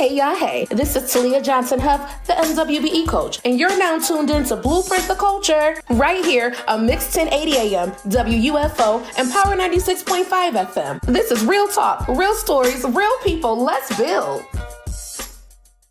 Hey, y'all, hey. This is Talia Johnson-Huff, the WBE coach, and you're now tuned in to Blueprint the Culture right here on Mix 1080 AM, WUFO, and Power 96.5 FM. This is real talk, real stories, real people. Let's build.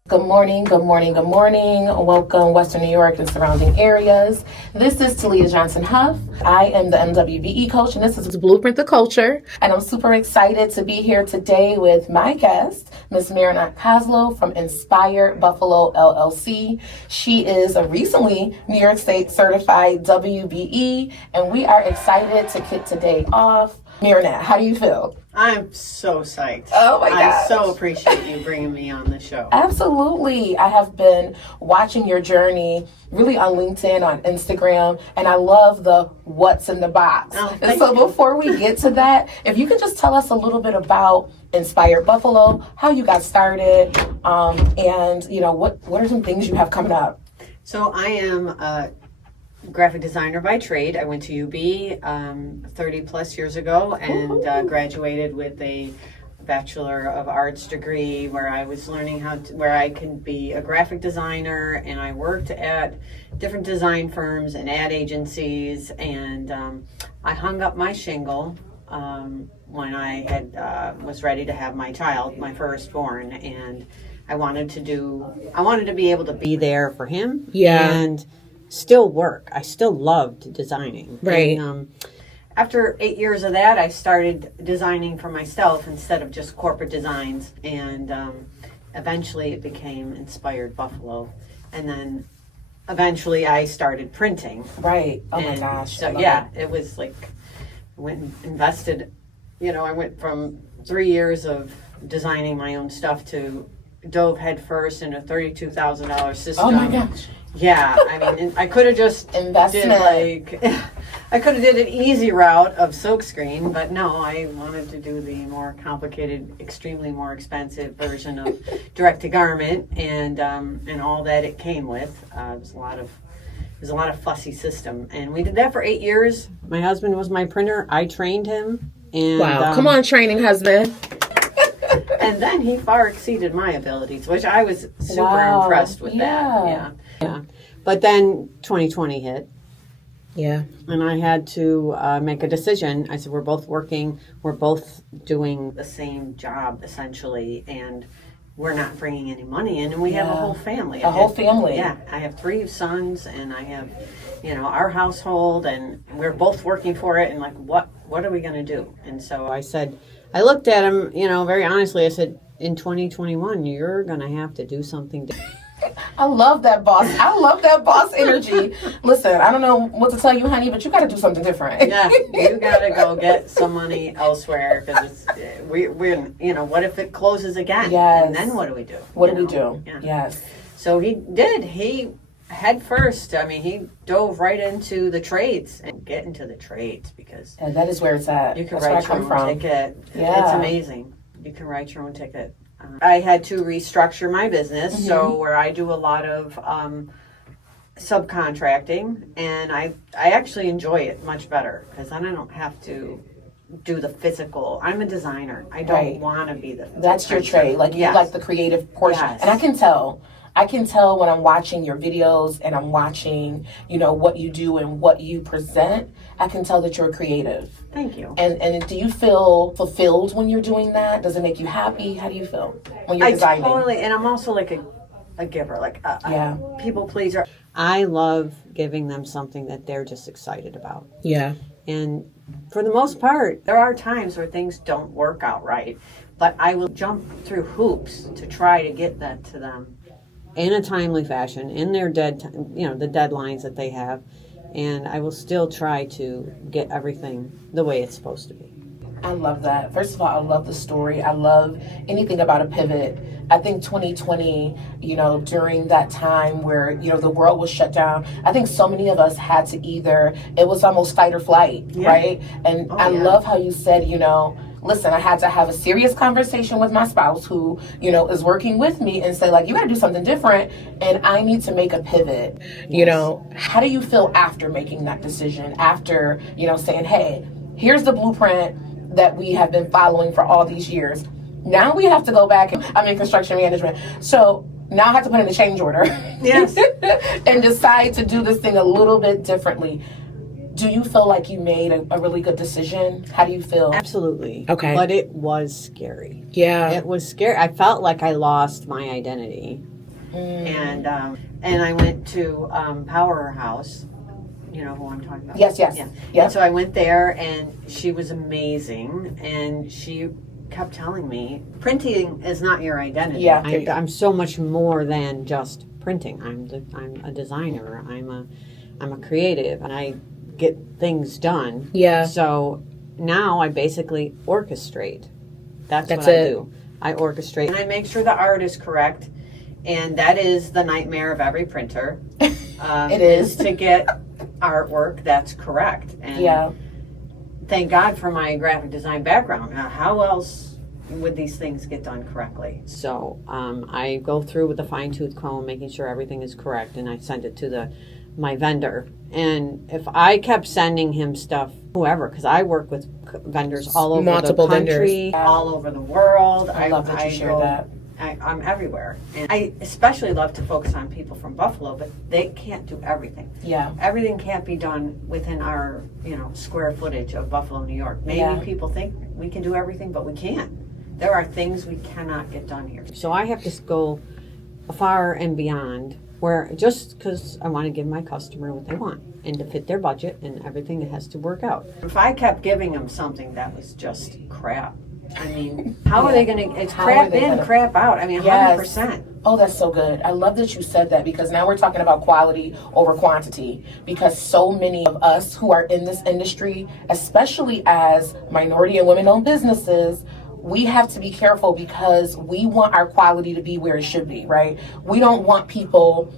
Good morning, good morning, good morning. Welcome, Western New York and surrounding areas. This is Talia Johnson-Huff. I am the MWBE coach, and this is Blueprint the Culture. And I'm super excited to be here today with my guest, Miss Marinette Kozlow from Inspired Buffalo, LLC. She is a recently New York State certified WBE, and we are excited to kick today off. Marinette, how do you feel? I'm so psyched. Oh my gosh. I so appreciate you bringing me on the show. Absolutely. I have been watching your journey really on LinkedIn, on Instagram, and I love the what's in the box. And so before we get to that, if you could just tell us a little bit about Inspired Buffalo, how you got started, and what are some things you have coming up? So I am a graphic designer by trade. I went to UB 30 plus years ago and graduated with a Bachelor of Arts degree where I was learning where I can be a graphic designer, and I worked at different design firms and ad agencies, and I hung up my shingle when I was ready to have my child, my firstborn, and I wanted to be able to be there for him. Yeah. And still work. I still loved designing. Right. And, after 8 years of that, I started designing for myself instead of just corporate designs. And eventually it became Inspired Buffalo. And then eventually I started printing. Right. Oh my gosh. So yeah, it was like, I went and invested, I went from 3 years of designing my own stuff to dove headfirst in a $32,000 system. Oh my gosh. Yeah, I mean, I could have just investment. I could have did an easy route of silkscreen, but no, I wanted to do the more complicated, extremely more expensive version of direct to garment and all that it came with. It was a lot of fussy system, and we did that for 8 years. My husband was my printer. I trained him. And wow, come on, training husband. And then he far exceeded my abilities, which I was super impressed with that. Yeah. But then 2020 hit. Yeah. And I had to make a decision. I said, we're both working. We're both doing the same job, essentially. And we're not bringing any money in. And we have a whole family. Whole family. Yeah. I have 3 sons, and I have, our household. And we're both working for it. And like, what are we going to do? And so I said, I looked at him, very honestly. I said, in 2021, you're going to have to do something different. I love that boss. I love that boss energy. Listen, I don't know what to tell you, honey, but you got to do something different. Yeah, you got to go get some money elsewhere because we're what if it closes again? Yes. And then what do we do? What do we do? Yeah. Yes. So he did. He head first. I mean, he dove right into the trades and get into the trades because that is where it's at. You can That's write your own ticket. Yeah. It's amazing. You can write your own ticket. I had to restructure my business, so where I do a lot of subcontracting, and I actually enjoy it much better because then I don't have to do the physical. I'm a designer. I don't want to be the That's your trade. Like you like the creative portion. Yes. And I can tell when I'm watching your videos and I'm watching, what you do and what you present. I can tell that you're creative. Thank you. And do you feel fulfilled when you're doing that? Does it make you happy? How do you feel when you're designing? Totally. And I'm also like a giver, like a people pleaser. I love giving them something that they're just excited about. Yeah. And for the most part, there are times where things don't work out right, but I will jump through hoops to try to get that to them in a timely fashion, in their the deadlines that they have, and I will still try to get everything the way it's supposed to be. I love that. First of all, I love the story. I love anything about a pivot. I think 2020, during that time where, the world was shut down, I think so many of us had to it was almost fight or flight, right? And I love how you said, listen, I had to have a serious conversation with my spouse who, is working with me and say, like, you got to do something different and I need to make a pivot. How do you feel after making that decision? After, saying, hey, here's the blueprint that we have been following for all these years. Now we have to go back. I'm in construction management. So now I have to put in a change order. Yes. And decide to do this thing a little bit differently. Do you feel like you made a really good decision? How do you feel? Absolutely. Okay. But it was scary. Yeah. It was scary. I felt like I lost my identity. And I went to Powerhouse. You know who I'm talking about? Yes. Yeah. Yep. And so I went there, and she was amazing, and she kept telling me, printing is not your identity. Yeah. I'm so much more than just printing. I'm a designer. I'm a creative, and I get things done. Yeah. So now I basically orchestrate. That's what it. I do. I orchestrate. And I make sure the art is correct, and that is the nightmare of every printer. It is. To get artwork that's correct. And Yeah. thank God for my graphic design background. Now, how else would these things get done correctly? So I go through with a fine-tooth comb, making sure everything is correct, and I send it to my vendor. And if I kept sending him stuff, whoever, because I work with vendors all over Multiple the country. vendors. All over the world. I love that you shared that. I'm everywhere. And I especially love to focus on people from Buffalo, but they can't do everything. Yeah. Everything can't be done within our, square footage of Buffalo, New York. Maybe Yeah. people think we can do everything, but we can't. There are things we cannot get done here. So I have to go far and beyond, where just because I want to give my customer what they want and to fit their budget, and everything has to work out. If I kept giving them something that was just crap, I mean, how are they going to, it's How crap are they in, gonna- crap out. I mean, Yes. 100%. Oh, that's so good. I love that you said that, because now we're talking about quality over quantity, because so many of us who are in this industry, especially as minority and women-owned businesses, we have to be careful, because we want our quality to be where it should be, right? We don't want people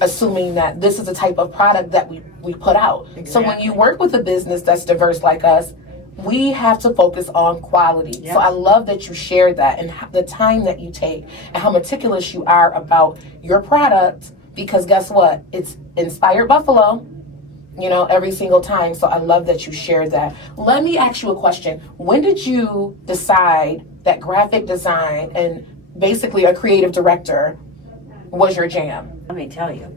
assuming that this is the type of product that we put out. So when you work with a business that's diverse like us, we have to focus on quality. Yes. So I love that you shared that, and the time that you take and how meticulous you are about your product, because guess what? It's inspired Buffalo, every single time. So I love that you shared that. Let me ask you a question. When did you decide that graphic design and basically a creative director was your jam? Let me tell you.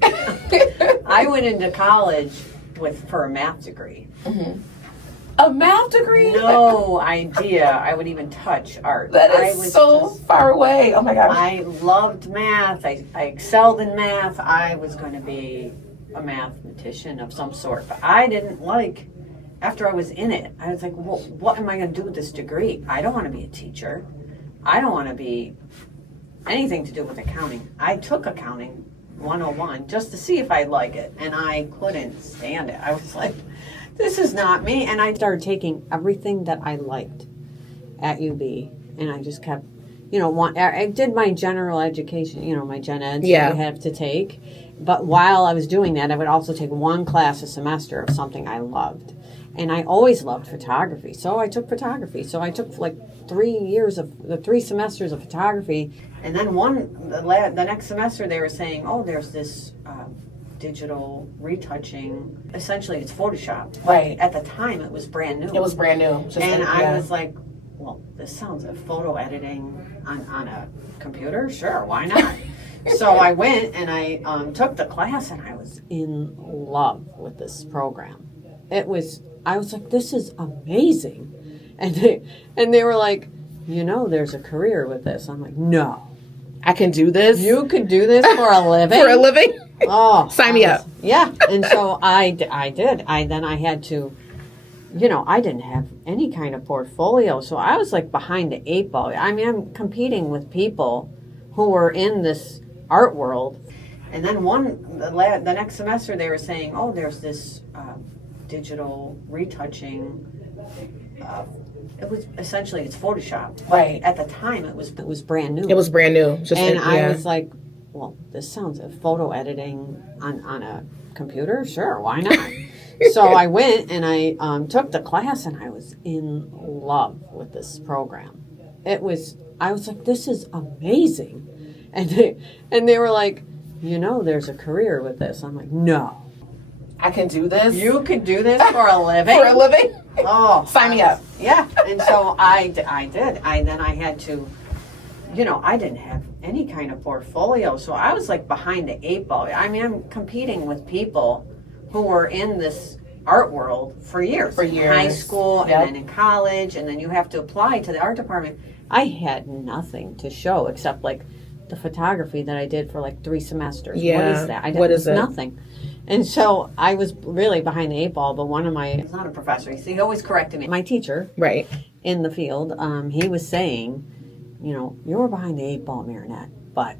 I went into college for a math degree. A math degree? No idea I would even touch art. That I is was so far away. Oh my gosh. I loved math. I excelled in math. I was going to be a mathematician of some sort. But I didn't after I was in it, I was like, well, what am I going to do with this degree? I don't want to be a teacher. I don't want to be anything to do with accounting. I took accounting 101 just to see if I'd like it. And I couldn't stand it. I was like, this is not me. And I Started taking everything that I liked at UB, and I just kept, I did my general education, my gen eds that you have to take. But while I was doing that, I would also take one class a semester of something I loved. And I always loved photography, so I took photography. So I took 3 semesters of photography. And then the next semester they were saying, oh, there's this digital retouching. Essentially, it's Photoshop. Right. At the time, it was brand new. It was brand new. I was like, well, this sounds like photo editing on a computer. Sure, why not? So I went and I took the class, and I was In love with this program. I was like, this is amazing. And they were like, there's a career with this. I'm like, no. I can do this. You could do this for a living? For a living? Oh, Sign me up. Yeah, and so I did. Then I had to, I didn't have any kind of portfolio, so I was like behind the 8 ball. I mean, I'm competing with people who were in this art world. And then the next semester they were saying, oh, there's this digital retouching. It was essentially, it's Photoshop. Right. At the time, it was brand new. It was brand new. I was like, well, this sounds like photo editing on a computer. Sure, why not? So I went and I took the class, and I was in love with this program. I was like, this is amazing. And they were like, there's a career with this. I'm like, no. I can do this. You could do this for a living? For a living? Oh. Sign me up. Yeah. And so I did. Then I had to I didn't have any kind of portfolio. So I was like behind the eight ball. I mean, I'm competing with people who were in this art world for years. High school, and then in college, and then you have to apply to the art department. I had nothing to show except like the photography that I did for like 3 semesters. Yeah. What is that? What is it? Nothing. And so I was really behind the eight ball, but one of He's not a professor. He always corrected me. my teacher Right. in the field, he was saying, you were behind the eight ball, Marinette, but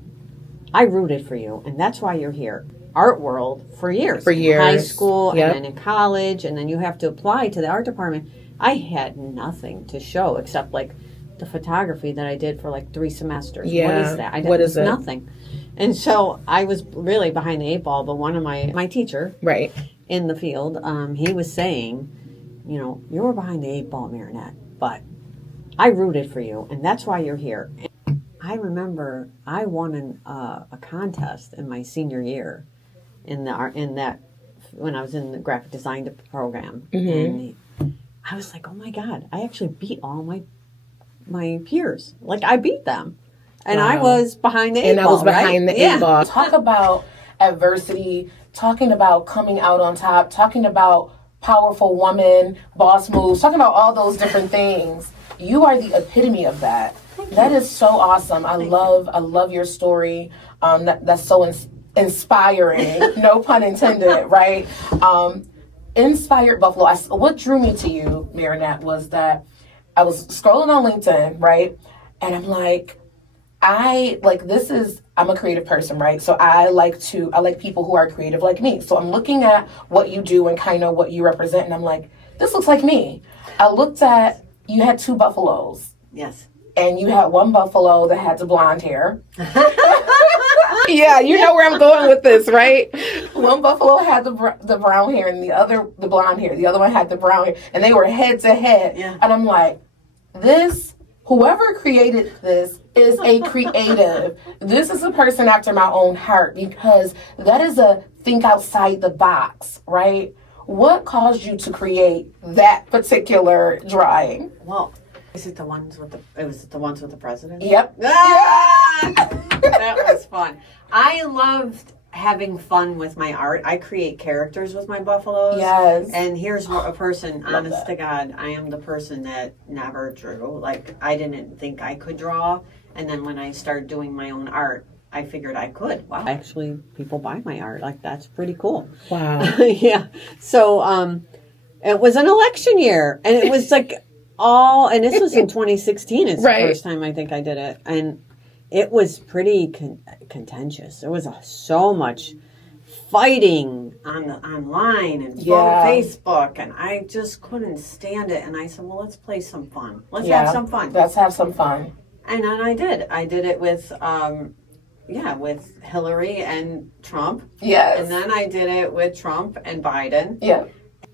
I rooted for you, and that's why you're here. Art world for years. For years. High school, Yep. and then in college, and then you have to apply to the art department. I had nothing to show except like the photography that I did for like 3 semesters. Yeah. What is that? What is it? Nothing. And so I was really behind the eight ball, but one of my teacher Right. in the field, he was saying, you were behind the eight ball, Marinette, but I rooted for you, and that's why you're here. I remember I won a contest in my senior year in that when I was in the graphic design program, and I was like, oh my God, I actually beat all my peers. Like I beat them, and I was behind the eight ball. And I was behind right? the eight ball. Talk about adversity, talking about coming out on top, talking about powerful woman, boss moves, talking about all those different things. You are the epitome of that. That is so awesome. I love your story. That's so inspiring. No pun intended, right? Inspired Buffalo. What drew me to you, Marinette, was that I was scrolling on LinkedIn, right? And I'm like, I'm a creative person, right? So I like people who are creative like me. So I'm looking at what you do and kind of what you represent, and I'm like, this looks like me. I looked at, you had 2 buffaloes. Yes. And you had one buffalo that had the blonde hair. Yeah, you know where I'm going with this, right? One buffalo had the brown hair and the other the blonde hair. The other one had the brown hair, and they were head to head. Yeah. And I'm like, whoever created this is a creative. This is a person after my own heart, because that is a think outside the box, right? What caused you to create that particular drawing? Well, is it the ones with the president? Yep. That was fun. I loved having fun with my art. I create characters with my buffaloes. Yes. And here's a person, honest to God, I am the person that never drew. Like, I didn't think I could draw. And then when I started doing my own art, I figured I could. Wow. Actually, people buy my art. Like, that's pretty cool. Wow. Yeah. So it was an election year, and it was like and this was in 2016. It's Right. the first time I think I did it. And it was pretty contentious. There was so much fighting online and Yeah. Facebook, and I just couldn't stand it. And I said, well, let's play some fun. Let's Yeah. have some fun. Let's have some fun. And then I did. I did it with with Hillary and Trump. Yes. And then I did it with Trump and Biden. Yeah.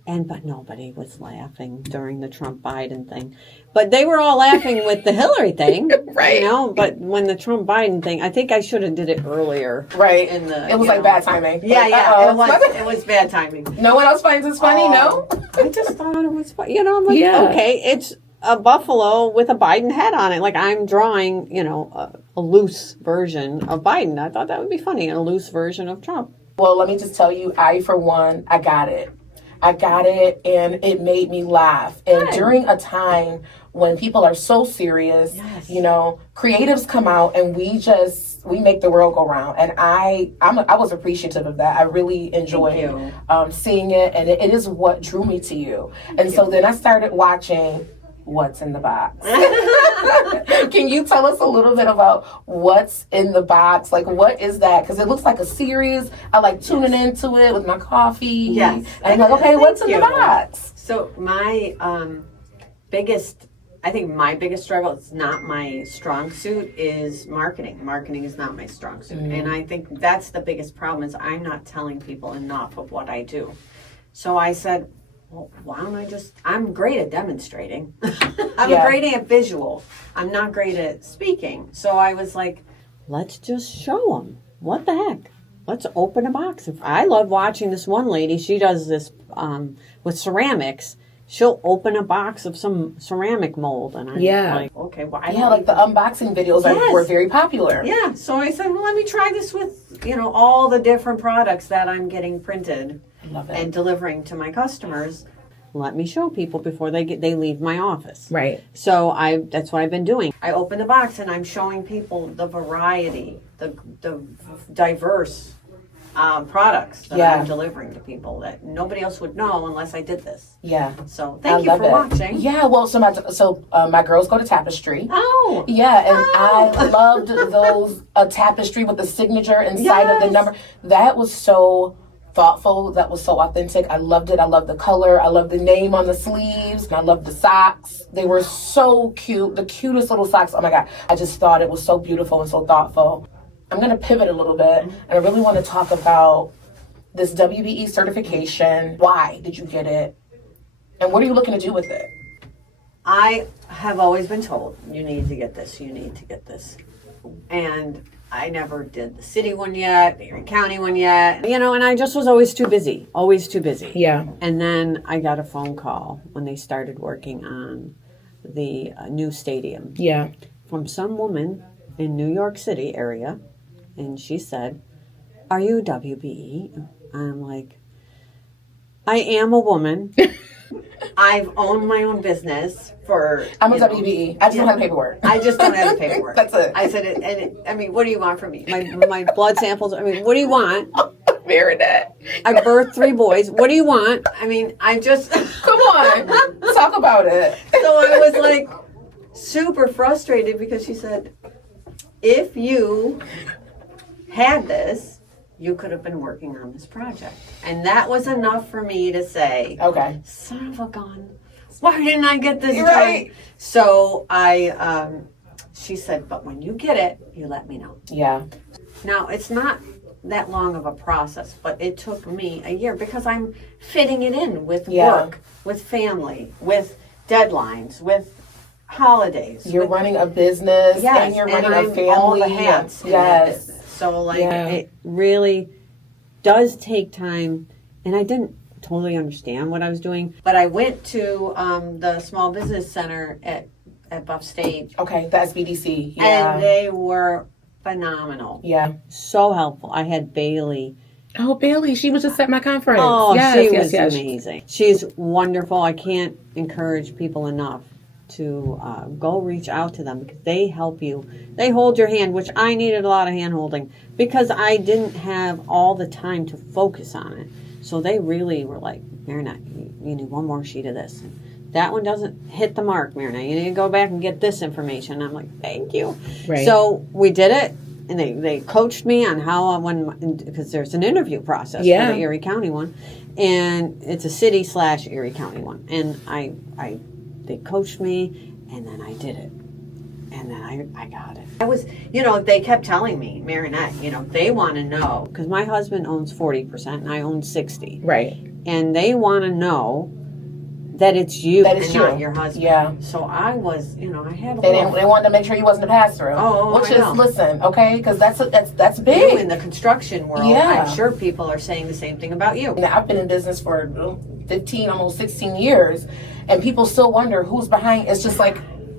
But nobody was laughing during the Trump-Biden thing. But they were all laughing with the Hillary thing. Right. But when the Trump-Biden thing, I think I should have did it earlier. Right. In the, It was like bad timing. Yeah, Like, it was bad timing. No one else finds this funny, no? I just thought it was fun. I'm like, Yeah. okay, it's a buffalo with a Biden head on it. Like, I'm drawing, a loose version of Biden. I thought that would be funny, a loose version of Trump. Well, let me just tell you, I got it. I got it, and it made me laugh. And during a time when people are so serious, Yes. creatives come out and we make the world go round. And I was appreciative of that. I really enjoyed seeing it, and it is what drew me to you. And so then I started watching What's in the Box. Can you tell us a little bit about What's in the Box? Like, what is that? Because it looks like a series. I like tuning into it with my coffee. Yes. And I'm like, okay, what's in the box? So my my biggest struggle, it's not my strong suit, is marketing. Marketing is not my strong suit. And I think that's the biggest problem, is I'm not telling people enough of what I do. So I said, well, why don't I'm great at demonstrating. I'm great at visual. I'm not great at speaking. So I was like, Let's just show them. What the heck? Let's open a box. I love watching this one lady. She does this with ceramics, she'll open a box of some ceramic mold, and I'm like, okay, well, like the unboxing videos were very popular. Yeah, so I said, well, let me try this with, all the different products that I'm getting printed and delivering to my customers. Let me show people before they leave my office. Right. So that's what I've been doing. I open the box and I'm showing people the variety, the diverse products that I'm delivering to people that nobody else would know unless I did this. Yeah. So thank you for watching. Yeah. Well, so my girls go to Tapestry. Oh. Yeah, and I loved those Tapestry with the signature inside of the number. That was so thoughtful. That was so authentic. I loved it. I loved the color. I loved the name on the sleeves. I loved the socks. They were so cute. The cutest little socks. Oh my God. I just thought it was so beautiful and so thoughtful. I'm going to pivot a little bit, and I really want to talk about this WBE certification. Why did you get it? And what are you looking to do with it? I have always been told, you need to get this, you need to get this. And I never did the city one yet, the Erie County one yet. And I just was always too busy. Yeah. And then I got a phone call when they started working on the new stadium. Yeah. From some woman in New York City area. And she said, are you WBE? I'm like, I am a woman. I've owned my own business for... I'm a WBE. I just don't have the paperwork. I just don't have the paperwork. That's it. I said, what do you want from me? My blood samples, what do you want? Marinette. I birthed 3 boys. What do you want? I just... Come on. Talk about it. So I was like super frustrated because she said, if you had this, you could have been working on this project. And that was enough for me to say, okay, son of a gun, why didn't I get this done? Right. So she said, but when you get it, you let me know. Yeah. Now, it's not that long of a process, but it took me a year because I'm fitting it in with work, with family, with deadlines, with holidays. You're running a business, and you're running a family. All the hats. Yes. So it really does take time, and I didn't totally understand what I was doing. But I went to the Small Business Center at Buff Stage. Okay, the SBDC. And they were phenomenal. Yeah. So helpful. I had Bailey. Oh, Bailey. She was just at my conference. Oh, she was amazing. She's wonderful. I can't encourage people enough to go reach out to them because they help you. They hold your hand, which I needed a lot of hand holding because I didn't have all the time to focus on it. So they really were like, Marinette, you need one more sheet of this. That one doesn't hit the mark, Marinette. You need to go back and get this information. I'm like, thank you. Right. So we did it, and they coached me on how because there's an interview process for the Erie County one, and it's a city/Erie County one, and they coached me, and then I did it. And then I got it. I was, they kept telling me, Marinette, they want to know. Because my husband owns 40% and I own 60%. Right. And they want to know that it's you not your husband. Yeah. So I was, I had a They wanted to make sure he wasn't a pass-through. Which is, listen, okay? Because that's big. You in the construction world, I'm sure people are saying the same thing about you. Now, I've been in business for 15, almost 16 years, and people still wonder who's behind.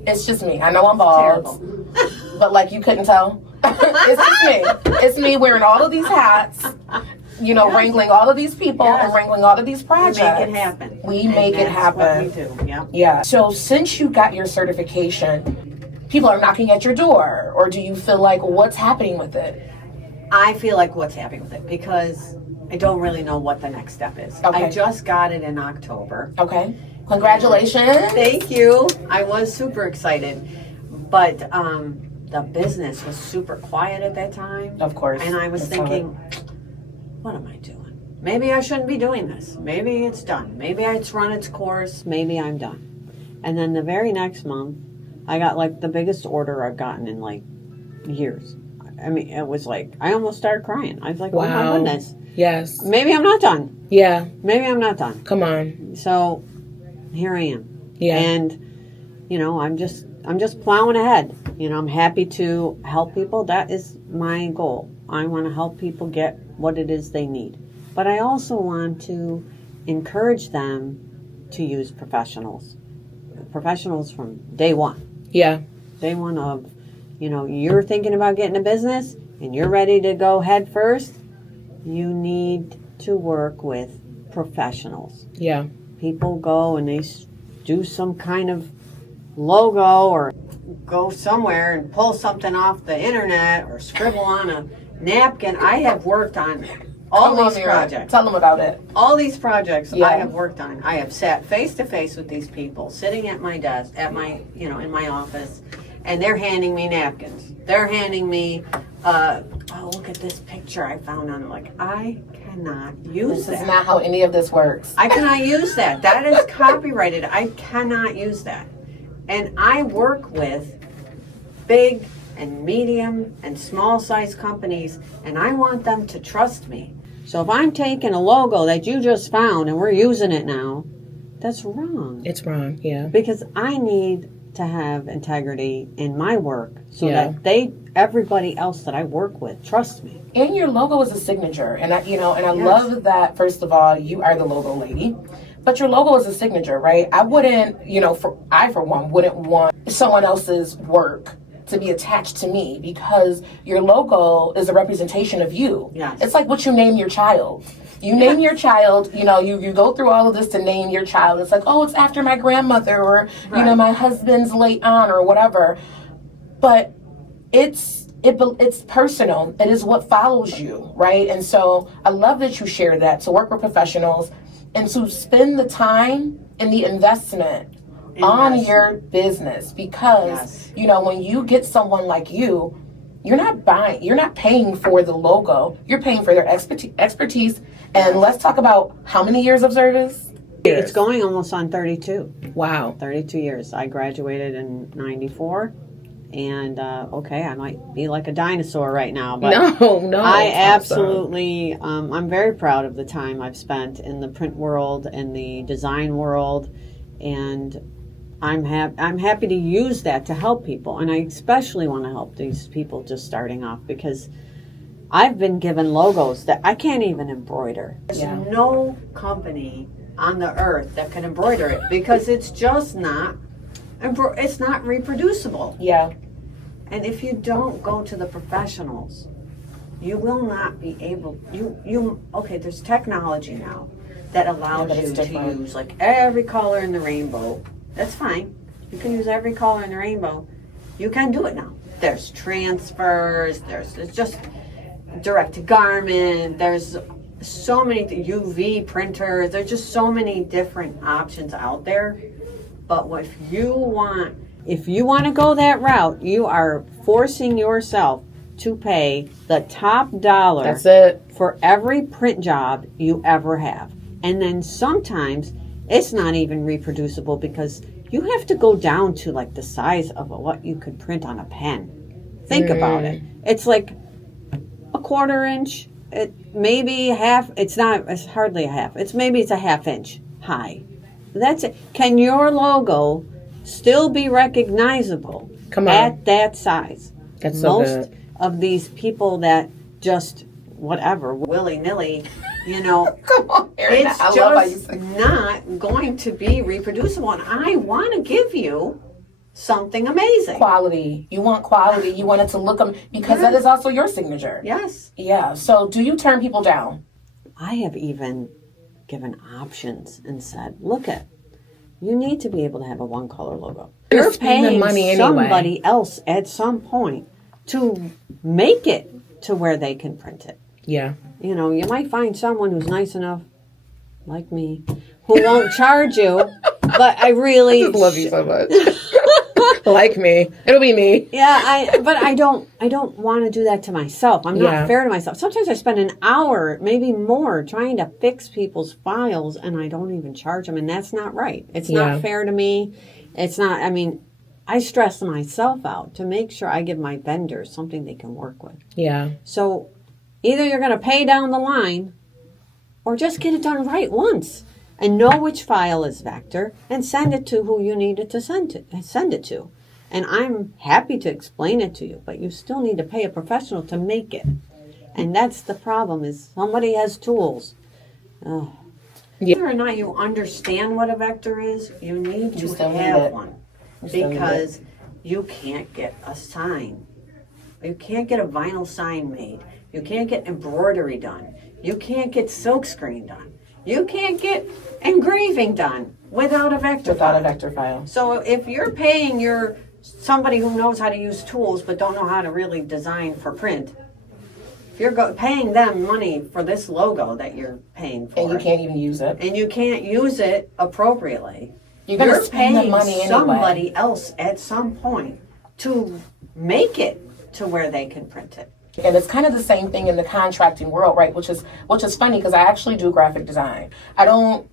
It's just me. I know I'm bald, but you couldn't tell. It's just me. It's me wearing all of these hats, wrangling all of these people and wrangling all of these projects. We make it happen. We make it happen. What we do. Yeah. Yeah. So since you got your certification, people are knocking at your door, or do you feel like what's happening with it? I feel like what's happening with it because I don't really know what the next step is. Okay. I just got it in October. Okay. Congratulations. Thank you. I was super excited. But the business was super quiet at that time. Of course. And I was thinking, what am I doing? Maybe I shouldn't be doing this. Maybe it's done. Maybe it's run its course. Maybe I'm done. And then the very next month, I got the biggest order I've gotten in years. It was I almost started crying. I was like, wow. Oh my goodness. Yes. Maybe I'm not done. Yeah. Maybe I'm not done. Come on. So here I am. Yeah. And I'm just plowing ahead. I'm happy to help people. That is my goal. I want to help people get what it is they need. But I also want to encourage them to use professionals. Professionals from day one. Yeah. Day one of, you're thinking about getting a business and you're ready to go head first. You need to work with professionals. Yeah. People go and they do some kind of logo or go somewhere and pull something off the internet or scribble on a napkin. I have worked on all these projects. Tell them about it. All these projects Yeah. I have worked on. I have sat face to face with these people, sitting at my desk, in my office, and they're handing me napkins. They're handing me, look at this picture I found on it. Like, I cannot use that. This is not how any of this works. I cannot use that. That is copyrighted. I cannot use that. And I work with big and medium and small size companies, and I want them to trust me. So if I'm taking a logo that you just found and we're using it now, that's wrong. It's wrong, yeah. Because I need to have integrity in my work so Yeah. that everybody else that I work with trusts me. And your logo is a signature, and I Yes. love that. First of all, you are the logo lady, but your logo is a signature, right? I wouldn't, for one, wouldn't want someone else's work to be attached to me because your logo is a representation of you. Yes. It's like what you name your child. You name your child, you go through all of this to name your child. It's like, oh, it's after my grandmother or, my husband's late aunt or whatever. But it's personal. It is what follows you, right? And so I love that you share that, to work with professionals and to spend the time and the investment on your business because, when you get someone like you, you're not paying for the logo. You're paying for their expertise. And let's talk about how many years of service? It's going almost on 32. Wow. 32 years. I graduated in 94. And, I might be like a dinosaur right now. But No. I absolutely, I'm very proud of the time I've spent in the print world and the design world. And I'm happy to use that to help people. And I especially want to help these people just starting off because I've been given logos that I can't even embroider. There's no company on the earth that can embroider it because it's just not reproducible. Yeah. And if you don't go to the professionals, you will not be able, there's technology now that allows you to use like every color in the rainbow. That's fine. You can use every color in the rainbow. You can do it now. There's transfers, it's just direct to garment, there's so many UV printers, there's just so many different options out there. But if you want to go that route, you are forcing yourself to pay the top dollar. That's it. For every print job you ever have. And then sometimes it's not even reproducible because you have to go down to like the size of what you could print on a pen. Think about it. It's like a 1/4 inch. It maybe half. It's hardly a half. It's a 1/2 inch high. That's it. Can your logo still be recognizable at that size? That's so good. Most of these people that just whatever willy-nilly, Come on, Erin. it's I love how you just say not going to be reproducible. And I want to give you something amazing. quality. You want quality. You want it to look because that is also your signature. Yes. Yeah. So do you turn people down? I have even given options and said, you need to be able to have a one color logo. You're spend the paying money anyway. somebody else at some point to make it to where they can print it. Yeah. You might find someone who's nice enough, like me, who won't charge you, but I really I just love you so much. Like me. It'll be me. Yeah, but I don't want to do that to myself. I'm not fair to myself. Sometimes I spend an hour, maybe more, trying to fix people's files and I don't even charge them, and that's not right. It's not fair to me. It's not, I stress myself out to make sure I give my vendors something they can work with. Yeah. So either you're going to pay down the line or just get it done right once and know which file is vector and send it to who you need it to send it to. And I'm happy to explain it to you, but you still need to pay a professional to make it. And that's the problem, is somebody has tools. Oh. Whether or not you understand what a vector is, you need to still need have it. one. still need Because you can't get a sign. You can't get a vinyl sign made. You can't get embroidery done. You can't get silkscreen done. You can't get engraving done without a vector Without a file. vector file. So if you're paying somebody who knows how to use tools but don't know how to really design for print, if you're paying them money for this logo that you're paying for, And you can't even use it. and you can't use it appropriately, You're gonna spend the paying money anyway. somebody else at some point to make it to where they can print it. And it's kind of the same thing in the contracting world, right? Which is funny because I actually do graphic design. I don't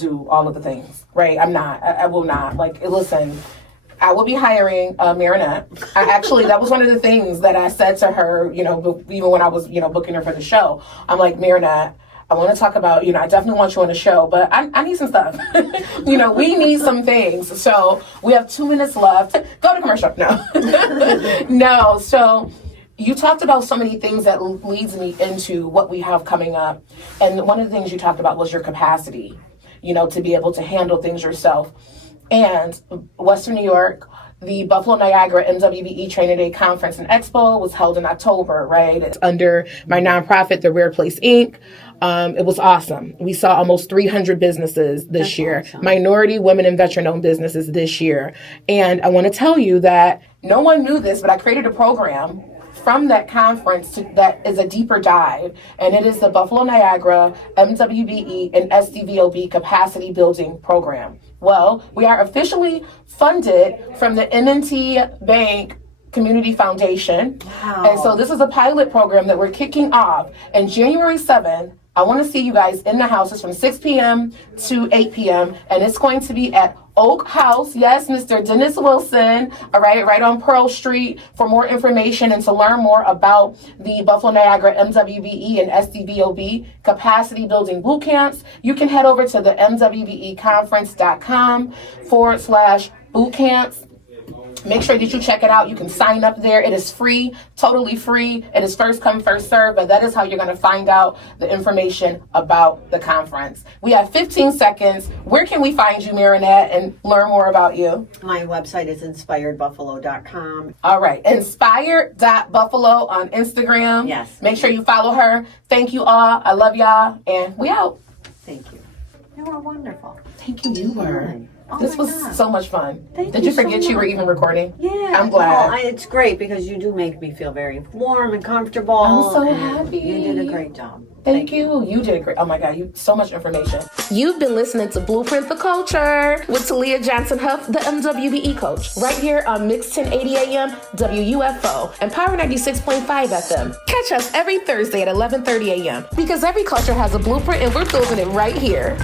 do all of the things, right? I will not. Like, listen, I will be hiring Marinette. That was one of the things that I said to her, even when I was, booking her for the show. I'm like, Marinette, I want to talk about, I definitely want you on the show, but I need some stuff. We need some things. So we have 2 minutes left. Go to commercial. No. No. So you talked about so many things that leads me into what we have coming up. And one of the things you talked about was your capacity, to be able to handle things yourself. And Western New York, the Buffalo Niagara MWBE Training Day Conference and Expo was held in October, right? It's under my nonprofit, The Rare Place Inc. It was awesome. We saw almost 300 businesses this year, awesome. minority, women, and veteran-owned businesses this year. And I want to tell you that no one knew this, but I created a program from that conference that is a deeper dive, and it is the Buffalo Niagara MWBE and SDVOB Capacity Building Program. Well, we are officially funded from the M&T Bank Community Foundation. Wow. And so this is a pilot program that we're kicking off. And January 7th, I want to see you guys in the houses from 6 p.m. to 8 p.m. And it's going to be at Oak House. Yes, Mr. Dennis Wilson, all right on Pearl Street. For more information and to learn more about the Buffalo Niagara MWBE and SDVOB capacity building boot camps, you can head over to the mwbeconference.com/boot camps. Make sure that you check it out. You can sign up there. It is free, totally free. It is first come, first serve, but that is how you're going to find out the information about the conference. We have 15 seconds. Where can we find you, Marinette, and learn more about you? My website is inspiredbuffalo.com. All right. Inspired.buffalo on Instagram. Yes. Make sure you follow her. Thank you all. I love y'all. And we out. Thank you. You were wonderful. Thank you. You were. Oh This my was God. so much fun. Thank Did you you forget so you were much. even recording? Yeah. I'm glad. No, it's great because you do make me feel very warm and comfortable. I'm so and happy. You did a great job. Thank you. You did a great. Oh my God, you so much information. You've been listening to Blueprint the Culture with Talia Johnson Huff, the MWBE coach, right here on Mix 1080 AM, WUFO, and Power 96.5 FM. Catch us every Thursday at 11:30 a.m. because every culture has a blueprint and we're building it right here.